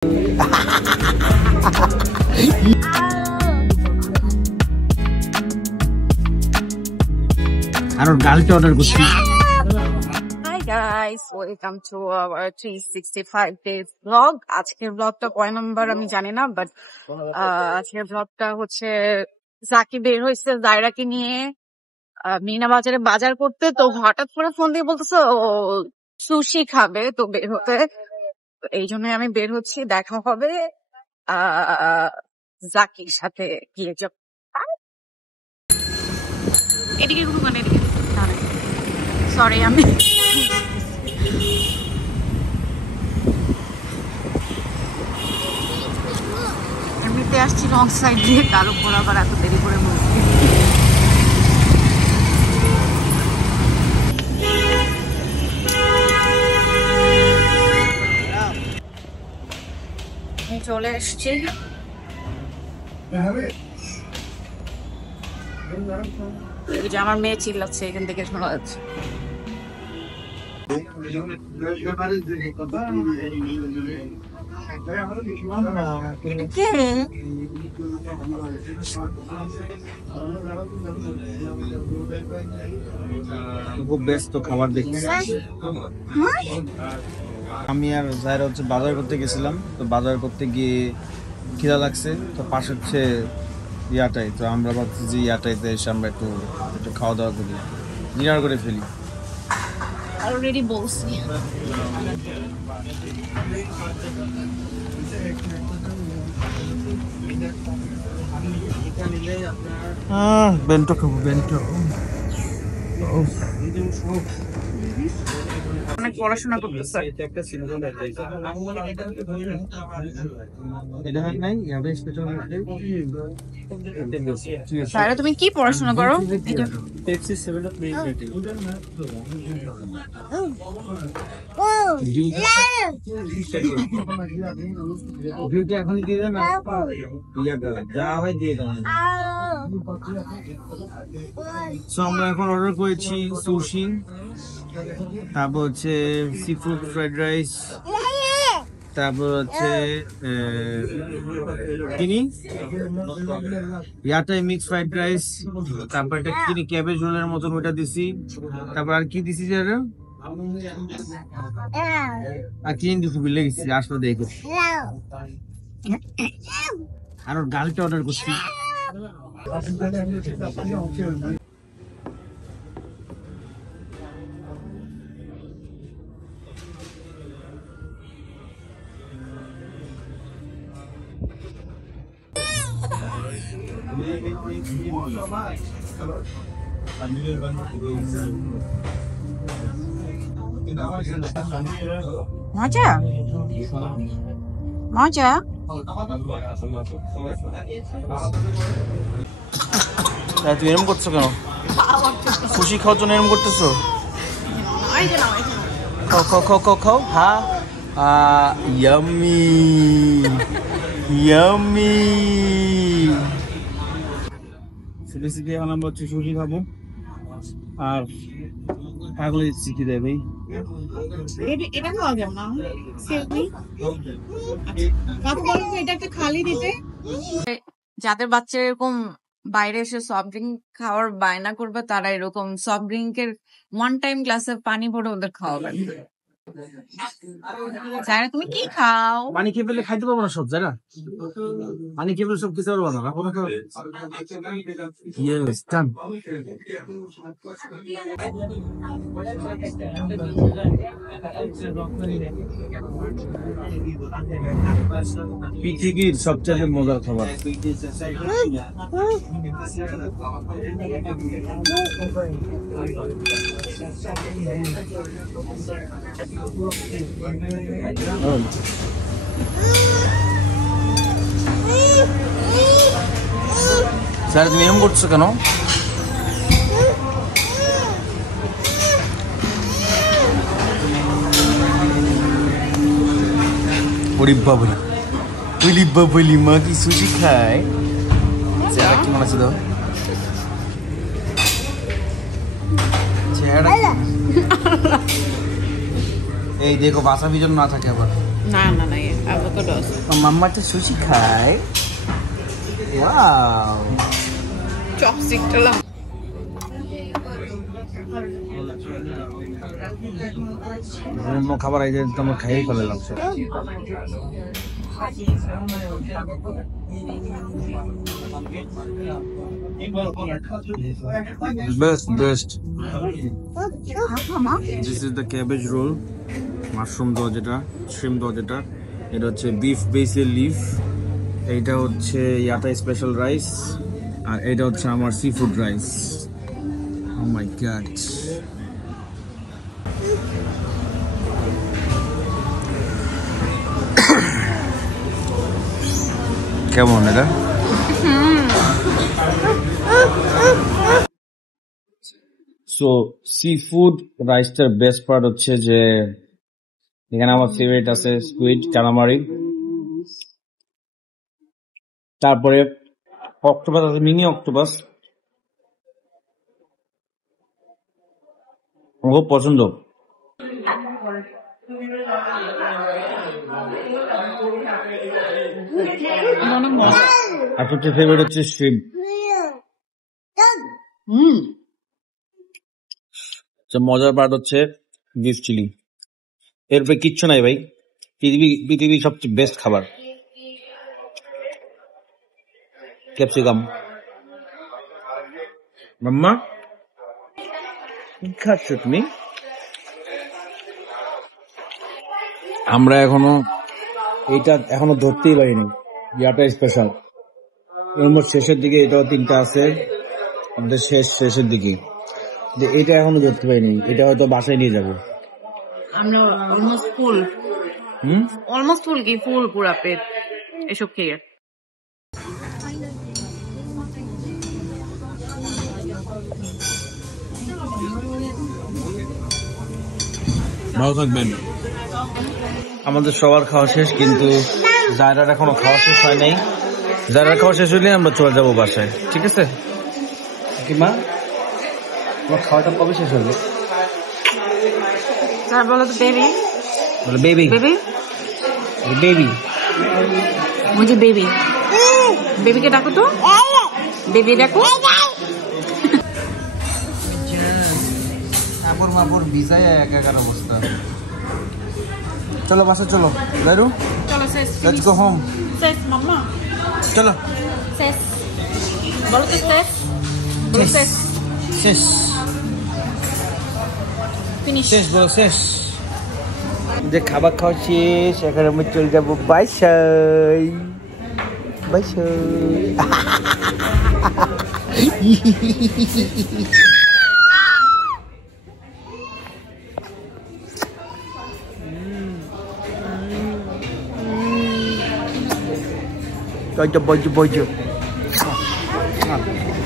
আর গালটা অর্ডার করছি। Hi guys, welcome to our 365 days vlog. আজকের vlogটা কয় নাম্বার আমি জানি না, বাট আজকের vlogটা হচ্ছে জাকি বের হয়েছে জায়রাকে নিয়ে মিনা বাজারে বাজার করতে। তো হঠাৎ করে ফোন দিয়ে বলতেছে ও সুশি খাবে, তো বের হতে, এই জন্য আমি বের হচ্ছি। দেখা হবে জাকির সাথে গিয়ে। এদিকে ঘুমান, এদিকে সরি, আমি এমনিতে আসছি রং সাইড দিয়ে, তার উপর আবার এত দেরি করে বলছি। আমি চলে এসছি। এই যে আমার মেয়ে চিল্লাচ্ছে, এখান থেকে শোনা যাচ্ছে। খুব ব্যস্ত, খাবার দেখছি। আমি আর জায়রা হচ্ছে বাজার করতে গেছিলাম, তো বাজার করতে গিয়ে খিদা লাগছে, তো পাশে হচ্ছে ইয়াটাই, তো আমরা ভাবছি যে ইয়াটাইতে এসে আমরা একটু খাওয়া দাওয়া করি, ডিনার করে ফেলি। অলরেডি বলছি। বেন্টো খাবো, বেন্টো। অনেক পড়াশোনা করতেছে। তুমি কি পড়াশোনা করো? আমরা এখন অর্ডার করেছি সুশি, তারপর হচ্ছে সি ফুড ফ্রাইড রাইস, তারপর হচ্ছে ইয়াটাই মিক্স ফ্রাইড রাইস, তারপর একটা কিনি ক্যাবেজ রোলের মতন ওটা দিছি, তারপর আর কি দিছি যারা আর কিনে দিছি ভুলে গেছি, আসলে দেখো। আর ওর গালটা অর্ডার করছি। মজা মজা। তুই এরম করছো কেন? সুশি খাওয়ার জন্য এরম করতেছো? খাও খাও খাও খাও খাও। হ্যাঁ, ইয়াম্মি ইয়াম্মি। সিরিয়াসলি এখন আমরা হচ্ছে সুশি খাবো আর পাগল চিঠি দেয় ভাই। এটা খাওয়া যাবে না, এটা একটা খালি দিতে। যাদের বাচ্চা এরকম বাইরে এসে সফট ড্রিঙ্ক খাওয়ার বায়না করবে, তারা এরকম সফট ড্রিঙ্কের ওয়ান টাইম গ্লাসে পানি ভরে ওদের খাওয়াবেন। জায়রা তুমি কি খাও? পানি খেয়ে ফেলে খাইতে পারবো না সব, জায়গা পানি খেয়ে ফেলে সব কিছু পারবো না। পৃথিবীর সবচেয়ে মজার খাবার। স্যার তুমি এরকম করছো কেন? বলি মা কি সুশি খায়? চেহারা কেমন আছে তো? চেহারা এই দেখো বাসাবি জন্য না থাকে আবার। না না না, অ্যাভোকাডোস। মাম্মা তো সুশি খায়। ওয়াও, চপস্টিকটা অন্য খাবার আইতে তো আমরা খাইয়ে ফেলাম সব। Best. This is the cabbage roll. Mushroom দেওয়া যেটা, শ্রিম দেওয়া যেটা, এটা হচ্ছে বিফ বেসিল লিফ, এইটা হচ্ছে ইয়াটাই স্পেশাল রাইস, আর এটা হচ্ছে আমার seafood rice. Oh my god, কেমন এটা? সো সি ফুড রাইসটার বেস্ট পার্ট হচ্ছে যে এখানে আমার ফেভারিট আছে স্কুইড, ক্যালামারি, তারপরে অক্টোপাস আছে, মিনি অক্টোপাস আমার খুব পছন্দ। আর সবচেয়ে ফেভারিট হচ্ছে শ্রিম। মজার পার্ট হচ্ছে বিফ চিলি, এরপরে কিচ্ছু নাই ভাই, পৃথিবীর সবচেয়ে বেস্ট খাবার। ক্যাপসিকাম। মাম্মা কি খাচ্ছ তুমি? আমরা এখনো ধরতেই পারিনি, ইয়াটা স্পেশাল। অলমোস্ট শেষের দিকে, এটাও 3টা আছে, আমাদের শেষের দিকে। এটা এখনো ধরতে পারিনি, এটা হয়তো বাসায় নিয়ে যাবো। আমরা অলমোস্ট ফুল কি ফুল পুরা পেট এসব খেয়ে। ভালো থাকবেন। আমাদের সবার খাওয়া শেষ, কিন্তু জায়রার এখনো খাওয়া শেষ হয় নাই। জায়রার খাওয়া শেষ হইলে আমরা চলে যাবো বাসায়, ঠিক আছে? কি মা, তোমার খাওয়াটা কবে শেষ হবে? বলো তো বেবি, বলো বেবি, বেবি বেবি, মুঝে বেবি, বেবিকে ডাকো তো, বেবি ডাকো। মাপুর ভিসায় একাকার অবস্থা। চলো বাসা, চলো বেরু, চলো শেষ, লেটস গো হোম। শেষ মাম্মা, চলো শেষ, বলো তো শেষ, বলো শেষ, শেষ, ফিনিশ, শেষ, বলো শেষ। যে খাবার খাওয়া শেষ, এখন আমি চলে যাবো বাসায়। Bye.